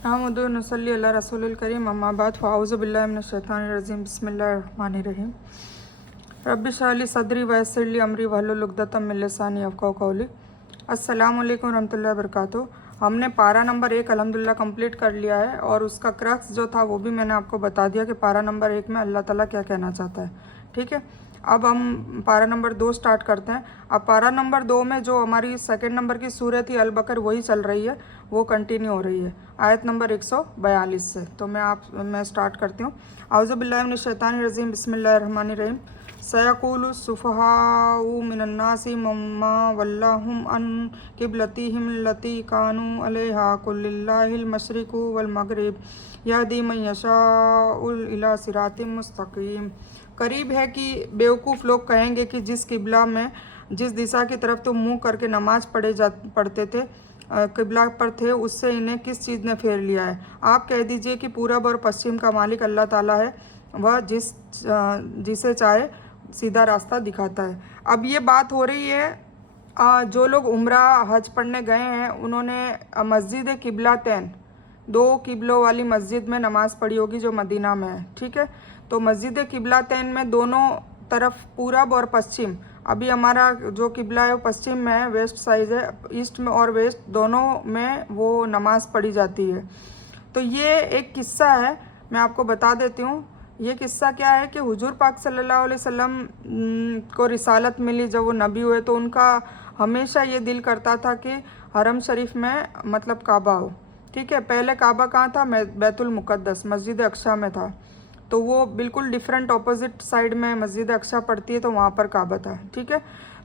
अहमदु नसल्ली अला रसूलिल करीम अम्मा बाद फ़ाऊज़ु बिल्लाहि मिनश शैतानिर रजीम बिस्मिल्लाहिर रहमानिर रहीम रब्बि इश्रह ली सदरी व यस्सिर ली अमरी वहलुल उक़दतम मिन लिसानी यफ़क़हू क़ौली। अस्सलामु अलैकुम रहमतुल्लाहि व बरकातुहू। हमने पारा नंबर 1 अल्हम्दुलिल्लाह कंप्लीट कर लिया है और उसका क्रक्स जो था वो भी मैंने आपको बता दिया कि पारा नंबर 1 में अल्लाह ताला क्या कहना चाहता है। ठीक है, अब हम पारा नंबर 2 स्टार्ट करते हैं। अब पारा नंबर 2 में जो हमारी सेकंड नंबर की सूरत थी अल बकर वही चल रही है, वो कंटिन्यू हो रही है आयत नंबर 142 से। तो मैं स्टार्ट करती हूँ। आउज़ु बिल्लाहि मिनश शैतानिर रजीम बिस्मिल्लाहिर रहमानिर रहीम। सयक़ूलु सुफ़हाउ मिनन्नासि मम्मा वल्लाहुम अन क़िबलतिहिम लती कानू अलैहा क़ुल लिल्लाहिल मशरिक़ु वल मग़रिब यहदी मन यशाउ इला सिरातिम मुस्तक़ीम। करीब है कि बेवकूफ़ लोग कहेंगे कि जिस किबला में जिस दिशा की तरफ तुम मुंह करके नमाज पढ़ते थे किबला पर थे, उससे इन्हें किस चीज़ ने फेर लिया है। आप कह दीजिए कि पूरब और पश्चिम का मालिक अल्लाह ताला है, वह जिसे चाहे सीधा रास्ता दिखाता है। अब ये बात हो रही है जो लोग उम्रा हज पढ़ने गए हैं उन्होंने मस्जिद किबलातैन, दो किबलों वाली मस्जिद में नमाज़ पढ़ी होगी जो मदीना में है। ठीक है, तो मस्जिद किबलातैन में दोनों तरफ पूरब और पश्चिम, अभी हमारा जो किबला है वो पश्चिम में है, वेस्ट साइड है, ईस्ट में और वेस्ट दोनों में वो नमाज़ पढ़ी जाती है। तो ये एक किस्सा है, मैं आपको बता देती हूँ। ये किस्सा क्या है कि हुजूर पाक सल्लल्लाहु अलैहि वसल्लम को रिसालत मिली, जब वो नबी हुए तो उनका हमेशा ये दिल करता था कि हरम शरीफ में मतलब काबा हो। ठीक है, पहले काबा कहाँ था? बैतुल मुक़द्दस मस्जिद अक्सा में था। तो वो बिल्कुल डिफरेंट ऑपोजिट साइड में मस्जिद अक्सा पड़ती है, तो वहाँ पर काबा था। ठीक है,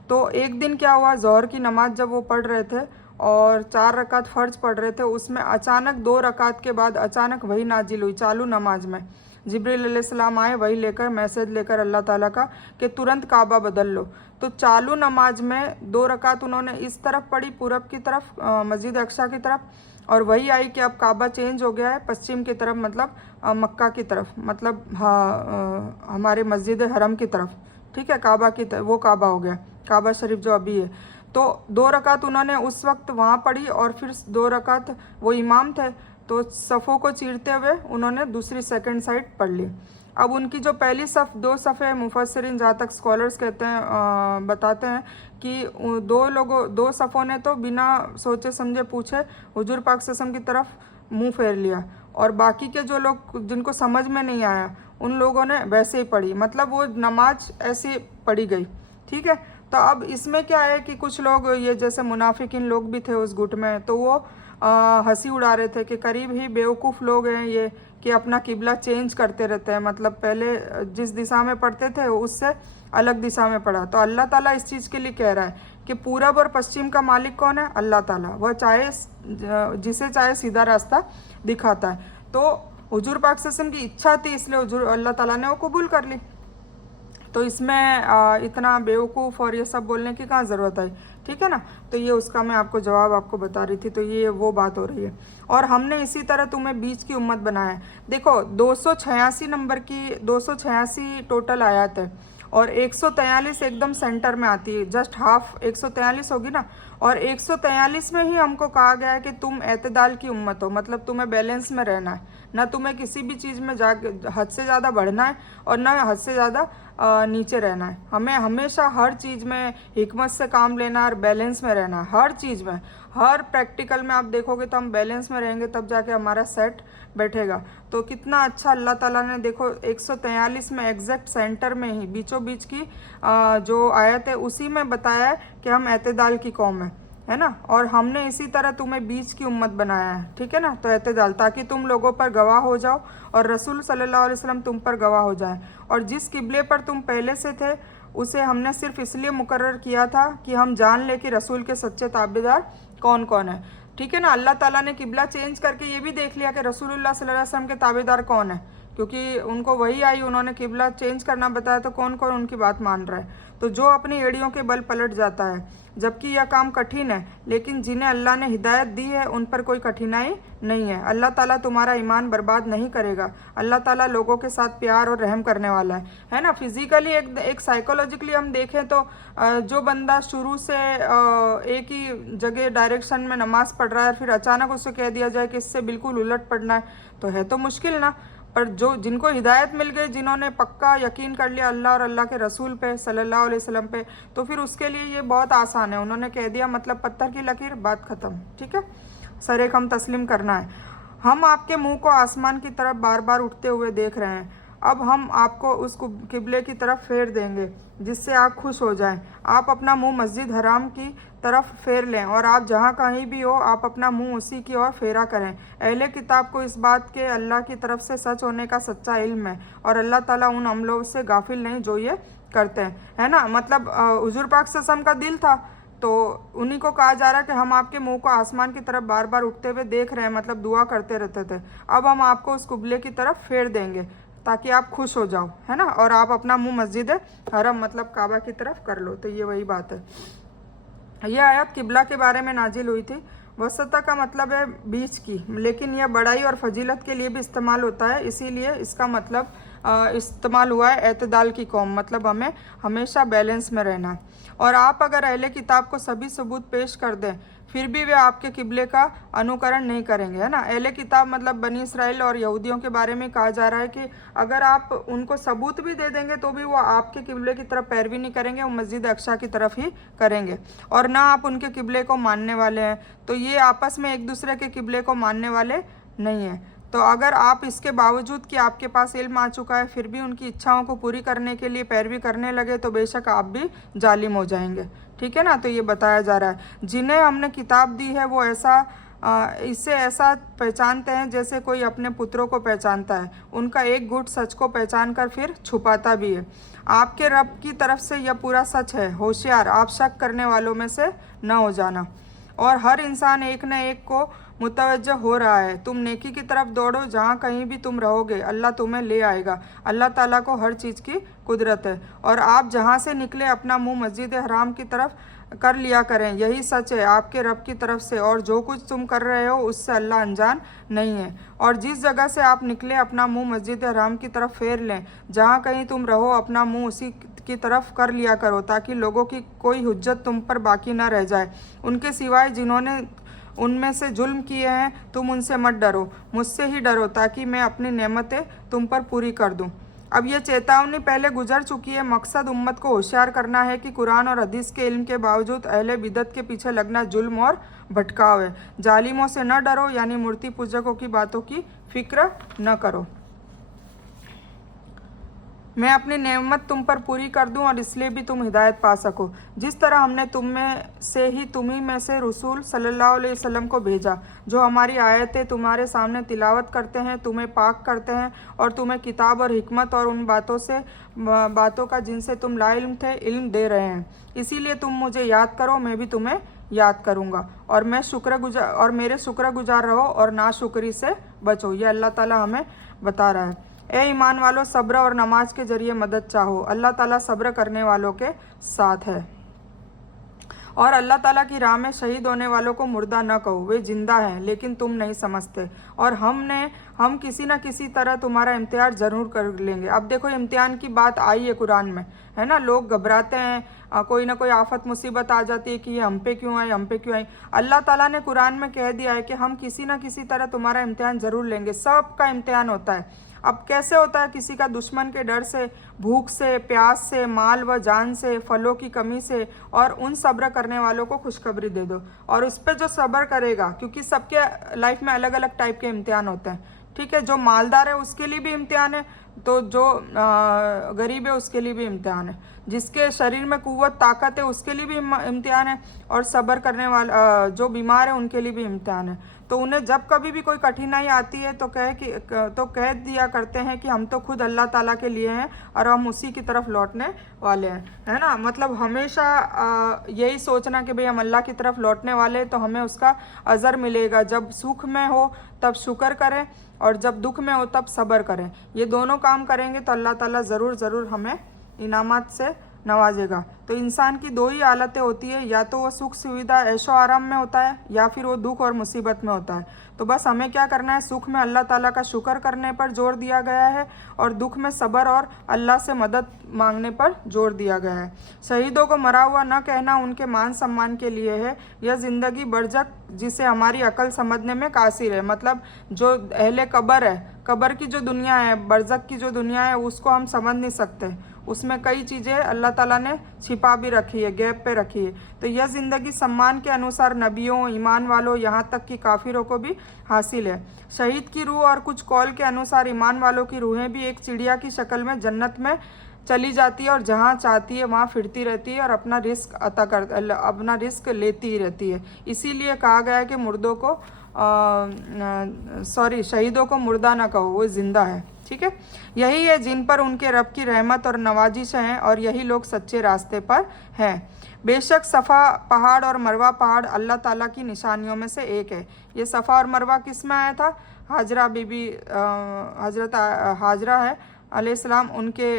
तो एक दिन क्या हुआ, ज़ोहर की नमाज जब वो पढ़ रहे थे और 4 रकात फ़र्ज पढ़ रहे थे, उसमें अचानक 2 रकात के बाद अचानक वही नाजिल हुई चालू नमाज में। जिब्रील अलैहिस्सलाम आए वही लेकर, मैसेज लेकर अल्लाह ताला का कि तुरंत काबा बदल लो। तो चालू नमाज में 2 रकात उन्होंने इस तरफ पढ़ी पूरब की तरफ मस्जिद अक्सा की तरफ, और वही आई कि अब काबा चेंज हो गया है पश्चिम की तरफ, मतलब मक्का की तरफ, मतलब हमारे मस्जिद हरम की तरफ। ठीक है, काबा की तरफ, वो काबा हो गया, काबा शरीफ जो अभी है। तो 2 रकात उन्होंने उस वक्त वहाँ पढ़ी और फिर 2 रकात वो इमाम थे तो सफ़ों को चीरते हुए उन्होंने दूसरी सेकंड साइड पढ़ ली। अब उनकी जो पहली सफ़ 2 सफ़े मुफस्सिरीन जहाँ तक स्कॉलर्स कहते हैं बताते हैं कि 2 सफ़ों ने तो बिना सोचे समझे पूछे हुजूर पाक सल्लल्लाहु अलैहि वसल्लम की तरफ मुंह फेर लिया, और बाकी के जो लोग जिनको समझ में नहीं आया उन लोगों ने वैसे ही पढ़ी, मतलब वो नमाज ऐसी पढ़ी गई। ठीक है, तो अब इसमें क्या है कि कुछ लोग ये जैसे मुनाफिकीन लोग भी थे उस गुट में, तो वो हंसी उड़ा रहे थे कि करीब ही बेवकूफ़ लोग हैं ये कि अपना किबला चेंज करते रहते हैं, मतलब पहले जिस दिशा में पढ़ते थे उससे अलग दिशा में पढ़ा। तो अल्लाह ताला इस चीज़ के लिए कह रहा है कि पूरब और पश्चिम का मालिक कौन है? अल्लाह ताला, वह चाहे जिसे चाहे सीधा रास्ता दिखाता है। तो हुजूर पाक सल्लल्लाहु अलैहि वसल्लम की इच्छा थी, इसलिए हुजूर अल्लाह ताला ने वो कबूल कर ली। तो इसमें इतना बेवकूफ़ और ये सब बोलने की कहाँ ज़रूरत है? ठीक है ना, तो ये उसका मैं आपको जवाब आपको बता रही थी। तो ये वो बात हो रही है। और हमने इसी तरह तुम्हें बीच की उम्मत बनाया है। देखो 286 नंबर की 286 टोटल आयत है और 143 एकदम सेंटर में आती है, जस्ट हाफ 143 होगी ना, और 143 में ही हमको कहा गया है कि तुम एतदाल की उम्मत हो, मतलब तुम्हें बैलेंस में रहना है, ना तुम्हें किसी भी चीज़ में जा हद से ज़्यादा बढ़ना है और ना हद से ज़्यादा नीचे रहना है। हमें हमेशा हर चीज़ में हिकमत से काम लेना और बैलेंस में रहना है, हर चीज़ में, हर प्रैक्टिकल में आप देखोगे तो हम बैलेंस में रहेंगे तब जाके हमारा सेट बैठेगा। तो कितना अच्छा अल्लाह ताला ने, देखो 143 में एग्जैक्ट सेंटर में ही बीचों बीच की जो आयत है उसी में बताया है कि हम एतदाल की कौम है ना, और हमने इसी तरह तुम्हें बीच की उम्मत बनाया है। ठीक है ना, तो एतदाल, ताकि तुम लोगों पर गवाह हो जाओ और रसूल सल्लल्लाहु अलैहि वसल्लम तुम पर गवाह हो जाए। और जिस किबले पर तुम पहले से थे उसे हमने सिर्फ इसलिए मुकर्रर किया था कि हम जान ले कि रसूल के सच्चे ताबेदार कौन कौन है। ठीक है ना, अल्लाह ताला ने किबला चेंज करके ये भी देख लिया कि रसूलुल्लाह सल्लल्लाहु अलैहि वसल्लम के ताबेदार कौन है, क्योंकि उनको वही आई, उन्होंने किबला चेंज करना बताया तो कौन कौन उनकी बात मान रहा है। तो जो अपनी एड़ियों के बल पलट जाता है, जबकि यह काम कठिन है, लेकिन जिन्हें अल्लाह ने हिदायत दी है उन पर कोई कठिनाई नहीं है। अल्लाह ताला तुम्हारा ईमान बर्बाद नहीं करेगा। अल्लाह ताला लोगों के साथ प्यार और रहम करने वाला है ना। फिजिकली एक साइकोलॉजिकली हम देखें तो जो बंदा शुरू से एक ही जगह डायरेक्शन में नमाज पढ़ रहा है, फिर अचानक उसे कह दिया जाए कि इससे बिल्कुल उलट पड़ना है तो मुश्किल ना। पर जो जिनको हिदायत मिल गई, जिन्होंने पक्का यकीन कर लिया अल्लाह और अल्लाह के रसूल पे सल्लल्लाहु अलैहि वसल्लम पे, तो फिर उसके लिए ये बहुत आसान है। उन्होंने कह दिया मतलब पत्थर की लकीर, बात ख़त्म। ठीक है, सरे हम तस्लीम करना है। हम आपके मुंह को आसमान की तरफ बार बार उठते हुए देख रहे हैं। अब हम आपको उस किबले की तरफ फेर देंगे जिससे आप खुश हो जाएं। आप अपना मुंह मस्जिद हराम की तरफ फेर लें और आप जहाँ कहीं भी हो आप अपना मुंह उसी की ओर फेरा करें। अहले किताब को इस बात के अल्लाह की तरफ से सच होने का सच्चा इल्म है और अल्लाह ताला उन अमलों से गाफिल नहीं जो ये करते हैं, है ना। मतलब हुजूर पाक सल्लल्लाहु अलैहि वसल्लम का दिल था, तो उन्हीं को कहा जा रहा है कि हम आपके मुंह को आसमान की तरफ बार बार उठते हुए देख रहे हैं, मतलब दुआ करते रहते थे। अब हम आपको उस कुबले की तरफ फेर देंगे ताकि आप खुश हो जाओ, है ना, और आप अपना मुंह मस्जिद हरम मतलब काबा की तरफ कर लो। तो ये वही बात है। यह आयत किबला के बारे में नाजिल हुई थी। वसता का मतलब है बीच की, लेकिन यह बड़ाई और फजीलत के लिए भी इस्तेमाल होता है, इसीलिए इसका मतलब इस्तेमाल हुआ है एतदाल की कौम, मतलब हमें हमेशा बैलेंस में रहना है। और आप अगर अहले किताब को सभी सबूत पेश कर दें फिर भी वे आपके किबले का अनुकरण नहीं करेंगे, है ना। अहले किताब मतलब बनी इसराइल और यहूदियों के बारे में कहा जा रहा है कि अगर आप उनको सबूत भी दे देंगे तो भी वो आपके किबले की तरफ पैरवी नहीं करेंगे, वो मस्जिद अक्सा की तरफ ही करेंगे और ना आप उनके किबले को मानने वाले हैं। तो ये आपस में एक दूसरे के किबले को मानने वाले नहीं हैं। तो अगर आप इसके बावजूद कि आपके पास इल्म आ चुका है फिर भी उनकी इच्छाओं को पूरी करने के लिए पैरवी करने लगे तो बेशक आप भी जालिम हो जाएंगे। ठीक है ना। तो ये बताया जा रहा है जिन्हें हमने किताब दी है वो इससे ऐसा पहचानते हैं जैसे कोई अपने पुत्रों को पहचानता है। उनका एक गुट सच को पहचान कर फिर छुपाता भी है। आपके रब की तरफ से यह पूरा सच है। होशियार, आप शक करने वालों में से न हो जाना। और हर इंसान एक न एक को मुतवज्जह हो रहा है। तुम नेकी की तरफ दौड़ो, जहाँ कहीं भी तुम रहोगे अल्लाह तुम्हें ले आएगा। अल्लाह ताला को हर चीज़ की कुदरत है। और आप जहाँ से निकले अपना मुंह मस्जिद हराम की तरफ कर लिया करें, यही सच है आपके रब की तरफ से, और जो कुछ तुम कर रहे हो उससे अल्लाह अनजान नहीं है। और जिस जगह से आप निकले अपना मुंह मस्जिद हराम की तरफ फेर लें, जहाँ कहीं तुम रहो अपना मुंह उसी की तरफ कर लिया करो ताकि लोगों की कोई हुज्जत तुम पर बाकी ना रह जाए उनके सिवाय जिन्होंने उनमें से जुल्म किए हैं। तुम उनसे मत डरो, मुझसे ही डरो ताकि मैं अपनी नेमतें तुम पर पूरी कर दूं। अब यह चेतावनी पहले गुजर चुकी है। मकसद उम्मत को होशियार करना है कि कुरान और हदीस के इल्म के बावजूद अहले बिदत के पीछे लगना जुल्म और भटकाव है। जालिमों से न डरो, यानी मूर्ति पूजकों की बातों की फिक्र न करो। मैं अपनी नेमत तुम पर पूरी कर दूं और इसलिए भी तुम हिदायत पा सको। जिस तरह हमने तुम्ही में से रसूल सल्लल्लाहु अलैहि वसल्लम को भेजा जो हमारी आयतें तुम्हारे सामने तिलावत करते हैं, तुम्हें पाक करते हैं और तुम्हें किताब और हिकमत और उन बातों का जिनसे तुम लाइल्म थे इल्म दे रहे हैं। इसीलिए तुम मुझे याद करो, मैं भी तुम्हें याद करूँगा और मेरे शुक्रगुजार रहो और नाशुक्री से बचो। ये अल्लाह ताला हमें बता रहा है। ए ईमान वालों, सब्र और नमाज के जरिए मदद चाहो। अल्लाह ताला सब्र करने वालों के साथ है। और अल्लाह ताला की राह में शहीद होने वालों को मुर्दा न कहो, वे जिंदा हैं लेकिन तुम नहीं समझते। और हम किसी न किसी तरह तुम्हारा इम्तिहान ज़रूर कर लेंगे। अब देखो इम्तिहान की बात आई है कुरान में, है ना। लोग घबराते हैं, कोई ना कोई आफत मुसीबत आ जाती है कि ये हम पे क्यों आई, हम पे क्यों आई। अल्लाह ताला ने कुरान में कह दिया है कि हम किसी न किसी तरह तुम्हारा इम्तिहान ज़रूर लेंगे। सबका इम्तिहान होता है। अब कैसे होता है? किसी का दुश्मन के डर से, भूख से, प्यास से, माल व जान से, फलों की कमी से, और उन सब्र करने वालों को खुशखबरी दे दो। और उस पर जो सब्र करेगा, क्योंकि सबके लाइफ में अलग अलग टाइप के इम्तिहान होते हैं, ठीक है। जो मालदार है उसके लिए भी इम्तिहान है, तो जो गरीब है उसके लिए भी इम्तिहान है, जिसके शरीर में कुव्वत ताकत है उसके लिए भी इम्तिहान है, और सब्र करने वाला जो बीमार है उनके लिए भी इम्तिहान है। तो उन्हें जब कभी भी कोई कठिनाई आती है तो कह दिया करते हैं कि हम तो खुद अल्लाह ताला के लिए हैं और हम उसी की तरफ लौटने वाले हैं, है ना। मतलब हमेशा यही सोचना कि भाई हम अल्लाह की तरफ लौटने वाले हैं तो हमें उसका अज़र मिलेगा। जब सुख में हो तब शुक्र करें और जब दुख में हो तब सब्र करें। ये दोनों काम करेंगे तो अल्लाह ताला ज़रूर हमें इनामात से नवाजेगा। तो इंसान की दो ही हालतें होती है, या तो वो सुख सुविधा ऐशो आराम में होता है या फिर वो दुख और मुसीबत में होता है। तो बस हमें क्या करना है, सुख में अल्लाह ताला का शुक्र करने पर जोर दिया गया है और दुख में सब्र और अल्लाह से मदद मांगने पर जोर दिया गया है। शहीदों को मरा हुआ न कहना उनके मान सम्मान के लिए है, यह ज़िंदगी बरज़ख जिसे हमारी अकल समझने में कासिर है। मतलब जो अहले कब्र है, कब्र की जो दुनिया है, बरज़ख की जो दुनिया है, उसको हम समझ नहीं सकते। उसमें कई चीज़ें अल्लाह ताला ने छिपा भी रखी है, गैप पे रखी है। तो यह ज़िंदगी सम्मान के अनुसार नबियों, ईमान वालों, यहाँ तक कि काफिरों को भी हासिल है। शहीद की रूह और कुछ कौल के अनुसार ईमान वालों की रूहें भी एक चिड़िया की शक्ल में जन्नत में चली जाती है और जहाँ चाहती है वहाँ फिरती रहती है और अपना रिस्क लेती ही रहती है। इसीलिए कहा गया है कि शहीदों को मुर्दा ना कहो, वो जिंदा है। ठीक है, यही है जिन पर उनके रब की रहमत और नवाजिश हैं और यही लोग सच्चे रास्ते पर हैं। बेशक सफ़ा पहाड़ और मरवा पहाड़ अल्लाह ताला की निशानियों में से एक है। ये सफ़ा और मरवा किस में आया था? हाजरा बीबी, हजरत हाजरा है अलैहिस्सलाम, उनके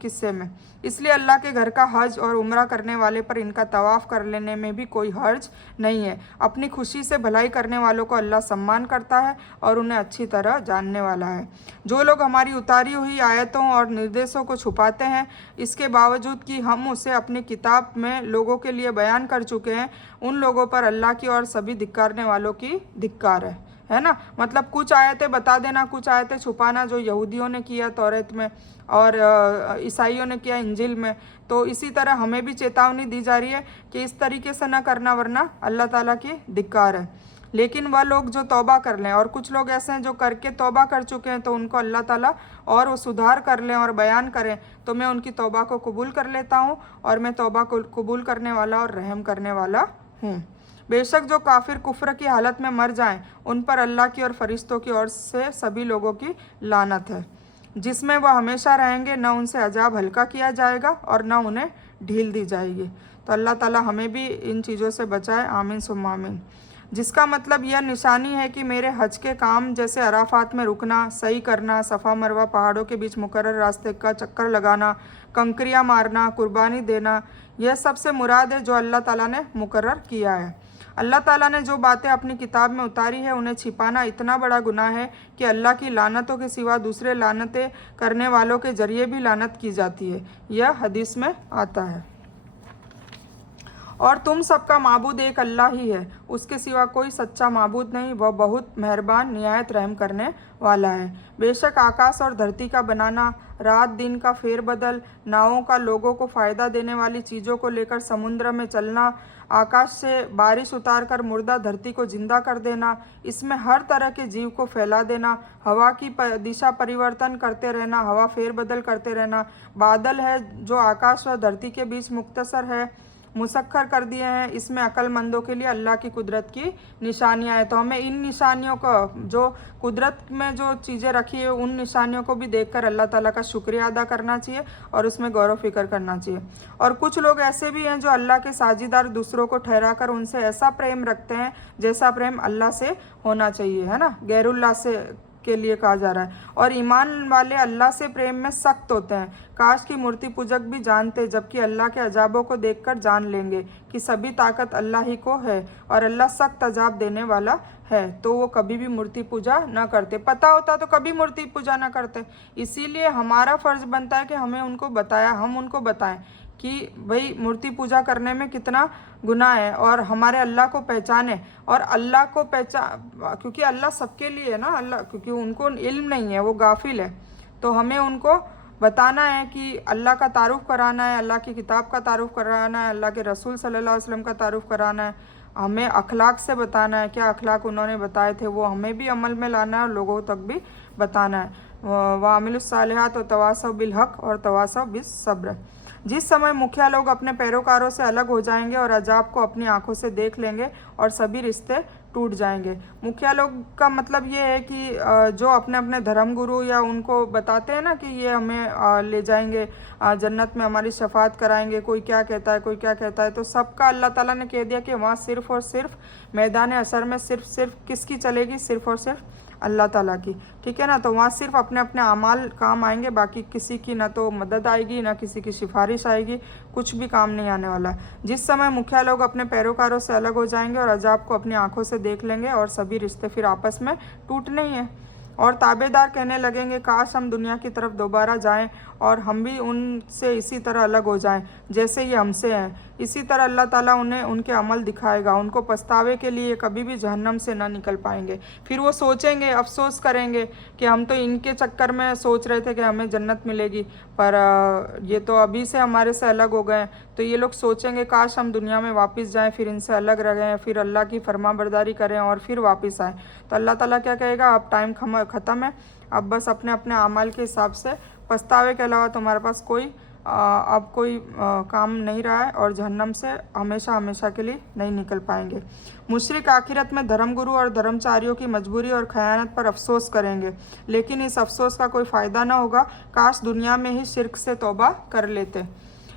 किस्से में। इसलिए अल्लाह के घर का हज और उम्रा करने वाले पर इनका तवाफ़ कर लेने में भी कोई हर्ज नहीं है। अपनी खुशी से भलाई करने वालों को अल्लाह सम्मान करता है और उन्हें अच्छी तरह जानने वाला है। जो लोग हमारी उतारी हुई आयतों और निर्देशों को छुपाते हैं, इसके बावजूद कि हम उसे अपनी किताब में लोगों के लिए बयान कर चुके हैं, उन लोगों पर अल्लाह की और सभी धिक्कारने वालों की धिक्कार है ना। मतलब कुछ आयतें बता देना, कुछ आयतें छुपाना, जो यहूदियों ने किया तौरात में और ईसाइयों ने किया इंजिल में। तो इसी तरह हमें भी चेतावनी दी जा रही है कि इस तरीके से न करना, वरना अल्लाह ताला की धिक्कार है। लेकिन वह लोग जो तौबा कर लें, और कुछ लोग ऐसे हैं जो करके तौबा कर चुके हैं, तो उनको अल्लाह ताला और वो सुधार कर लें और बयान करें तो मैं उनकी तौबा को कबूल कर लेता हूँ और मैं तौबा को कबूल करने वाला और रहम करने वाला हूँ। बेशक जो काफिर कुफ्र की हालत में मर जाएं, उन पर अल्लाह की और फरिश्तों की ओर से सभी लोगों की लानत है, जिसमें वह हमेशा रहेंगे। न उनसे अजाब हल्का किया जाएगा और न उन्हें ढील दी जाएगी। तो अल्लाह ताला हमें भी इन चीज़ों से बचाए, आमीन सुम्मा आमीन। जिसका मतलब यह निशानी है कि मेरे हज के काम जैसे अराफात में रुकना, सही करना, सफ़ा मरवा पहाड़ों के बीच मुकर्रर रास्ते का चक्कर लगाना, कंकरियाँ मारना, कुर्बानी देना, यह सबसे मुराद है जो अल्लाह ताला ने मुकर्रर किया है। अल्लाह ताला ने जो बातें अपनी किताब में उतारी है, उन्हें छिपाना इतना बड़ा गुनाह है कि अल्लाह की लानतों के सिवा दूसरे लानतें करने वालों के जरिए भी लानत की जाती है। यह हदीस में आता है। और तुम सबका माबूद एक अल्लाह ही है, उसके सिवा कोई सच्चा माबूद नहीं, वह बहुत मेहरबान निहायत रहम करने वाला है। बेशक आकाश और धरती का बनाना, रात दिन का फेरबदल, नावों का लोगों को फ़ायदा देने वाली चीज़ों को लेकर समुद्र में चलना, आकाश से बारिश उतारकर मुर्दा धरती को जिंदा कर देना, इसमें हर तरह के जीव को फैला देना, हवा की दिशा परिवर्तन करते रहना, हवा फेरबदल करते रहना, बादल है जो आकाश व धरती के बीच मुख्तसर है, मुसक्खर कर दिए हैं, इसमें अक्लमंदों के लिए अल्लाह की कुदरत की निशानियां हैं। तो हमें इन निशानियों को, जो कुदरत में जो चीज़ें रखी है, उन निशानियों को भी देखकर अल्लाह ताला का शुक्रिया अदा करना चाहिए और उसमें गौर फिक्र करना चाहिए। और कुछ लोग ऐसे भी हैं जो अल्लाह के साझीदार दूसरों को ठहराकर उनसे ऐसा प्रेम रखते हैं जैसा प्रेम अल्लाह से होना चाहिए, है ना, गैरुल्लाह से के लिए कहा जा रहा है। और ईमान वाले अल्लाह से प्रेम में सख्त होते हैं। काश की मूर्ति पूजक भी जानते, जबकि अल्लाह के अजाबों को देखकर जान लेंगे कि सभी ताकत अल्लाह ही को है और अल्लाह सख्त अजाब देने वाला है। तो वो कभी भी मूर्ति पूजा न करते। पता होता तो कभी मूर्ति पूजा न करते। इसीलिए हमारा फर्ज बनता है कि हम उनको बताएं कि भाई मूर्ति पूजा करने में कितना गुनाह है और हमारे अल्लाह को पहचाने। और अल्लाह को क्योंकि अल्लाह सबके लिए है ना, अल्लाह, क्योंकि उनको इल्म नहीं है, वो गाफिल है। तो हमें उनको बताना है कि अल्लाह का तारुफ कराना है, अल्लाह की किताब का तारुफ कराना है, अल्लाह के रसूल सल्लल्लाहु अलैहि वसल्लम का तारुफ कराना है। हमें अखलाक से बताना है, क्या अखलाक उन्होंने बताए थे वो हमें भी अमल में लाना है और लोगों तक भी बताना है। वामिलुस्सालिहात और तवासव बिल हक और तवासव बिस सब्र। जिस समय मुखिया लोग अपने पैरोकारों से अलग हो जाएंगे और अजाब को अपनी आंखों से देख लेंगे और सभी रिश्ते टूट जाएंगे। मुखिया लोग का मतलब ये है कि जो अपने अपने धर्म गुरु या उनको बताते हैं ना कि ये हमें ले जाएंगे जन्नत में, हमारी शफात कराएंगे, कोई क्या कहता है कोई क्या कहता है, तो सबका अल्लाह ताला ने कह दिया कि वहाँ सिर्फ़ और सिर्फ मैदान असर में सिर्फ किसकी चलेगी, सिर्फ़ और सिर्फ अल्लाह ताला की। ठीक है ना, तो वहाँ सिर्फ अपने अपने अमाल काम आएंगे, बाकी किसी की ना तो मदद आएगी ना किसी की सिफारिश आएगी, कुछ भी काम नहीं आने वाला। जिस समय मुखिया लोग अपने पैरोकारों से अलग हो जाएंगे और अजाब को अपनी आंखों से देख लेंगे और सभी रिश्ते फिर आपस में टूटने ही हैं। और ताबेदार कहने लगेंगे काश हम दुनिया की तरफ दोबारा जाएं और हम भी उनसे इसी तरह अलग हो जाएं जैसे ये हमसे हैं। इसी तरह अल्लाह ताला उन्हें उनके अमल दिखाएगा, उनको पछतावे के लिए कभी भी जहन्नम से ना निकल पाएंगे। फिर वो सोचेंगे, अफसोस करेंगे कि हम तो इनके चक्कर में सोच रहे थे कि हमें जन्नत मिलेगी, पर ये तो अभी से हमारे से अलग हो गए। तो ये लोग सोचेंगे काश हम दुनिया में वापस जाएं, फिर इनसे अलग रहें, फिर अल्लाह की फरमाबरदारी करें और फिर वापस आएँ। तो अल्लाह ताला क्या कहेगा, अब टाइम ख़त्म है, अब बस अपने अपने अमाल के हिसाब से पछतावे के अलावा तुम्हारे पास अब कोई काम नहीं रहा है और जहन्नम से हमेशा हमेशा के लिए नहीं निकल पाएंगे। मुशरिक आखिरत में धर्मगुरु और धर्मचारियों की मजबूरी और खयानत पर अफसोस करेंगे, लेकिन इस अफसोस का कोई फ़ायदा न होगा। काश दुनिया में ही शिर्क से तौबा कर लेते।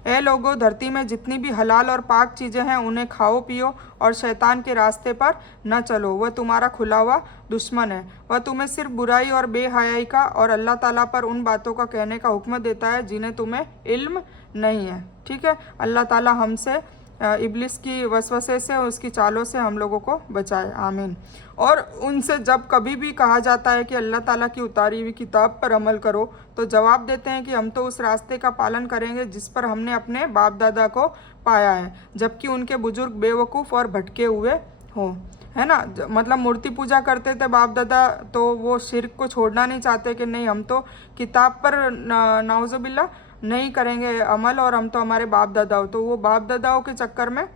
ए लोगों, धरती में जितनी भी हलाल और पाक चीज़ें हैं उन्हें खाओ पियो और शैतान के रास्ते पर न चलो, वह तुम्हारा खुला हुआ दुश्मन है। वह तुम्हें सिर्फ बुराई और बेहयाई का और अल्लाह ताला पर उन बातों का कहने का हुक्म देता है जिन्हें तुम्हें इल्म नहीं है। ठीक है, अल्लाह ताला हमसे इब्लिस की वसवसे से और उसकी चालों से हम लोगों को बचाए, आमीन। और उनसे जब कभी भी कहा जाता है कि अल्लाह ताला की उतारी हुई किताब पर अमल करो, तो जवाब देते हैं कि हम तो उस रास्ते का पालन करेंगे जिस पर हमने अपने बाप दादा को पाया है, जबकि उनके बुजुर्ग बेवकूफ़ और भटके हुए हों। है ना, मतलब मूर्ति पूजा करते थे बाप दादा, तो वो शिर्क को छोड़ना नहीं चाहते कि नहीं हम तो किताब पर नाउज़ुबिल्लाह नहीं करेंगे अमल और हम तो हमारे बाप दादा हो। तो वो बाप दादाओं के चक्कर में